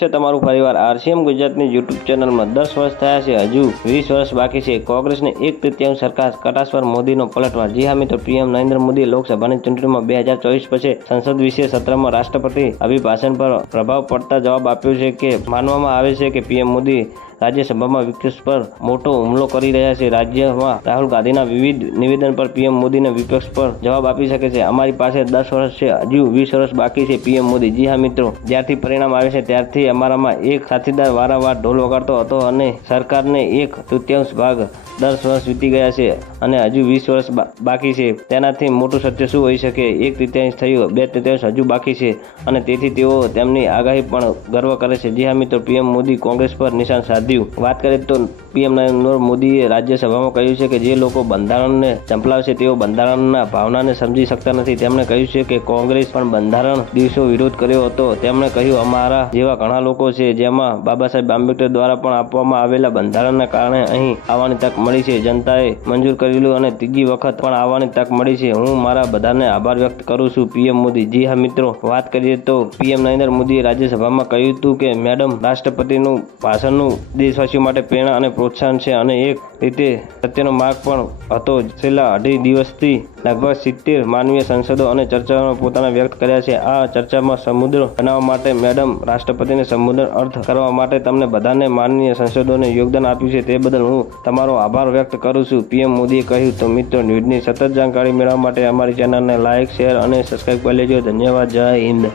છે તમારું પરિવાર આરસીએમ ગુજરાતની યુટ્યુબ ચેનલમાં. દસ વર્ષ થયા છે, હજુ વીસ વર્ષ બાકી છે. કોંગ્રેસને એક તૃતીયાંશ સરકાર કટાશ્વર મોદીનો પલટવાર. જી હા મિત્રો, પીએમ નરેન્દ્ર મોદી લોકસભાની ચૂંટણીમાં બે હજાર ચોવીસ પછી સંસદ વિશે સત્રમાં રાષ્ટ્રપતિ અભિભાષણ પર પ્રભાવ પડતા જવાબ આપ્યો છે કે, માનવામાં આવે છે કે પીએમ મોદી રાજ્યસભામાં વિપક્ષ પર મોટો હુમલો કરી રહ્યા છે. રાજ્યમાં રાહુલ ગાંધીના વિવિધ નિવેદન પર પીએમ મોદીને વિપક્ષ પર જવાબ આપી શકે છે. અમારી પાસે દસ વર્ષ છે, હજુ વીસ વર્ષ બાકી છે, પીએમ મોદી. જી હા, મિત્રો. જ્યારથી પરિણામ આવે છે, ત્યારથી અમારામાં એક સાથીદાર વારંવાર ઢોલ વગાડતો હતો અને સરકારને એક તૃતીયાંશ ભાગ દસ વર્ષ વીતી ગયા છે અને હજુ વીસ વર્ષ બાકી છે. તેનાથી મોટું સત્ય શું હોઈ શકે? એક તૃતીયાંશ થયું, બે તૃતીયાંશ હજુ બાકી છે. અને તેથી તેઓ તેમની આગાહી પણ ગર્વ કરે છે. જી હા મિત્રો, પીએમ મોદી કોંગ્રેસ પર નિશાન સાધ્યું. વાત કરીએ તો પીએમ નરેન્દ્ર મોદીએ રાજ્યસભામાં કહ્યું છે કે જે લોકો બંધારણને ચંપલાવશે, તેઓ બંધારણના ભાવનાને સમજી શકતા નથી. તેમણે કહ્યું છે કે કોંગ્રેસ પણ બંધારણ દિવસો વિરોધ કર્યો હતો. તેમણે કહ્યું, અમારા જેવા ઘણા લોકો છે, જેમાં બાબા સાહેબ આંબેડકર દ્વારા પણ આપવામાં આવેલા બંધારણના કારણે અહીં આવવાની તક મળી છે. જનતાએ મંજૂર કરેલું અને ત્રીજી વખત પણ આવવાની તક મળી છે. હું મારા બધાને આભાર વ્યક્ત કરું છું. પીએમ મોદી. જી હા, મિત્રો. વાત કરીએ તો પીએમ નરેન્દ્ર મોદીએ રાજ્યસભામાં કહ્યું હતું કે, મેડમ, રાષ્ટ્રપતિનું ભાષણનું દેશવાસીઓ માટે પ્રેરણા અને પ્રોત્સાહન છે અને એક રીતે સત્યનો માર્ગ પણ હતો. છેલ્લા અઢી દિવસથી લગભગ સિત્તેર માનવીય સંસદો અને ચર્ચાઓ પોતાના વ્યક્ત કર્યા છે. આ ચર્ચામાં સમુદ્ર બનાવવા માટે મેડમ રાષ્ટ્રપતિને સમુદ્ર અર્થ કરવા માટે તમને બધાને માનવીય સંસદોને યોગદાન આપ્યું છે. તે બદલ હું તમારો આભાર વ્યક્ત કરું છું. પીએમ મોદીએ કહ્યું, તો મિત્રો, ન્યૂઝની સતત જાણકારી મેળવવા માટે અમારી ચેનલને લાઇક શેર અને સબસ્ક્રાઈબ કરી લેજો. ધન્યવાદ. જય હિન્દ.